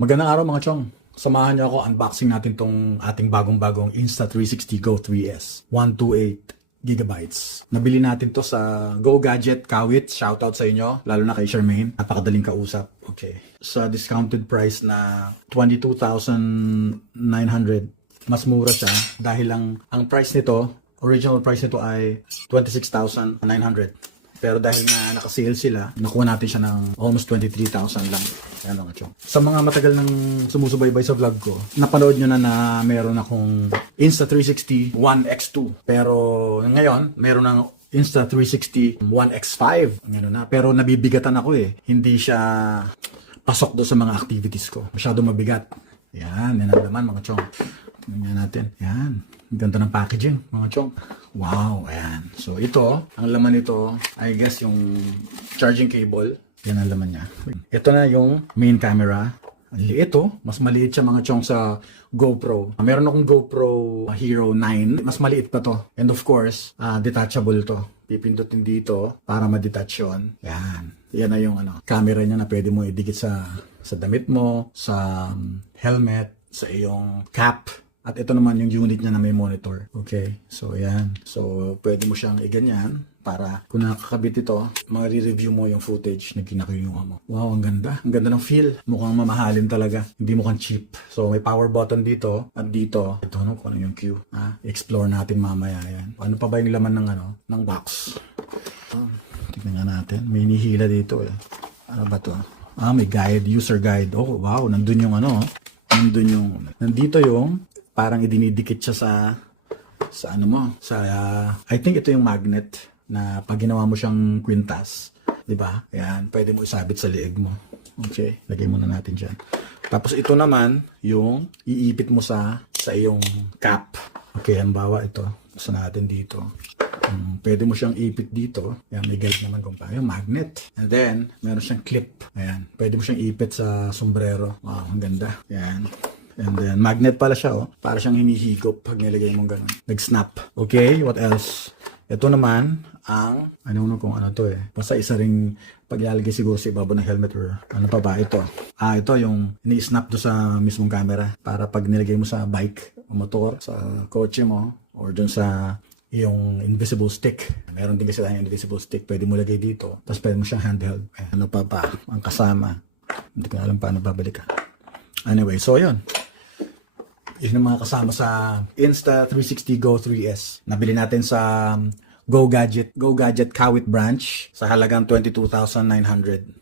Magandang araw mga chong. Samahan niyo ako, unboxing natin tong ating bagong-bagong Insta360 Go 3S. 128 gigabytes. Nabili natin to sa Go Gadget Kawit. Shoutout sa inyo, lalo na kay Charmaine. Napakadaling kausap. Okay. Sa discounted price na 22,900, mas mura siya dahil ang price nito, original price nito ay 26,900. Pero dahil nga naka-sale sila, nakuha natin siya ng almost 23,000 lang. Ayan mga chong. Sa mga matagal nang sumusubaybay sa vlog ko, napanood nyo na meron akong Insta360 One X2. Pero ngayon, meron ng Insta360 One X5. Ano na. Pero nabibigatan ako eh. Hindi siya pasok do sa mga activities ko. Masyado mabigat. Yan ang laman mga chong. Tingnan natin. Yan. Ganda ng packaging, mga chong. Wow, ayan. So, ito, ang laman nito, I guess, yung charging cable. Yan ang laman niya. Ito na yung main camera. Ang liit ito. Mas maliit siya, mga chong, sa GoPro. Meron akong GoPro Hero 9. Mas maliit pa to. And of course, detachable to. Pipindutin dito para ma-detach yun. Yan. Yan na yung camera niya na pwede mo idikit sa damit mo, sa helmet, sa iyong cap. At ito naman yung unit niya na may monitor. Okay? So, ayan. So, pwede mo siyang iganyan para kung nakakabit ito, ma-review mo yung footage na kinakinuha mo. Wow, ang ganda. Ang ganda ng feel. Mukhang mamahalin talaga. Hindi mukhang cheap. So, may power button dito. At dito, ito kung ano yung cue. Explore natin mamaya. Yan. Ano pa ba yung laman ng box? Tignan nga natin. May nihila dito eh. Ano ba to? May guide. User guide. Oh, wow. Nandun yung nandito yung parang idinidikit siya sa I think ito yung magnet na pag ginawa mo siyang kwintas, di ba? Ayan, pwede mo isabit sa leeg mo. Okay, lagay muna natin diyan. Tapos ito naman yung iipit mo sa iyong cap. Okay, halimbawa ito, gusto natin dito. Pwede mo siyang ipit dito. Ayan, may guide naman kung paano. Yung magnet. And then, meron siyang clip. Ayan, pwede mo siyang ipit sa sombrero. Wow, ang ganda. Ayan. And then, magnet pala siya, oh. Para siyang hinihigop pag nilagay mong ganun. Nag-snap. Okay, what else? Ito naman, kung ano to eh. Basta isa ring paglalagay siguro sa ibabaw ng helmet or ano pa ba ito. Ito yung ini-snap do sa mismong camera. Para pag nilagay mo sa bike o motor, sa kotse mo, or dun sa yung invisible stick. Meron din kasi tayong invisible stick. Pwede mo lagay dito. Tapos pwede mo siyang handheld. Ano pa ba? Ang kasama. Hindi ko alam paano babalik. Anyway, so yun. Yun ang mga kasama sa Insta360 Go 3S. Nabili natin sa Go Gadget Kawit branch sa halagang 22,900.